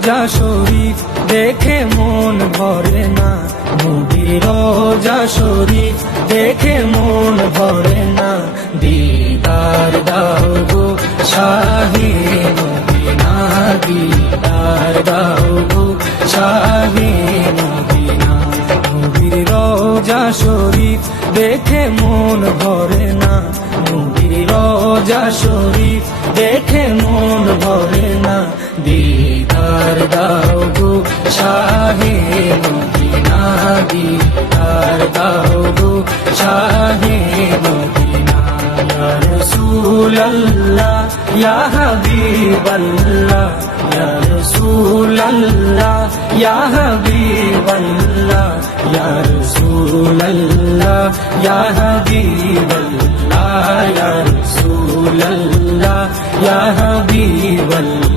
রোজা শরীফ দেখে মন ভরে না, নবীর রোজা শরীফ দেখে মন ভরে না। দিদার দাও গো শাহে মদিনা, দিদার দাও গো শাহে মদিনা। নবীর রোজা শরীফ দেখে মন ভরে না, নবীর রোজা শরীফ দেখে মন ভরে না। দিদার দাও গো শাহে মদিনা, দিদার দাও গো শাহে মদিনা। ইয়া রাসূলুল্লাহ ইয়া হাবিবাল্লাহ, ইয়া রাসূলুল্লাহ ইয়া হাবিবাল্লাহ, ইয়া রাসূলুল্লাহ ইয়া হাবিবাল্লাহ, ইয়া রাসূলুল্লাহ ইয়া হাবিবাল্লাহ।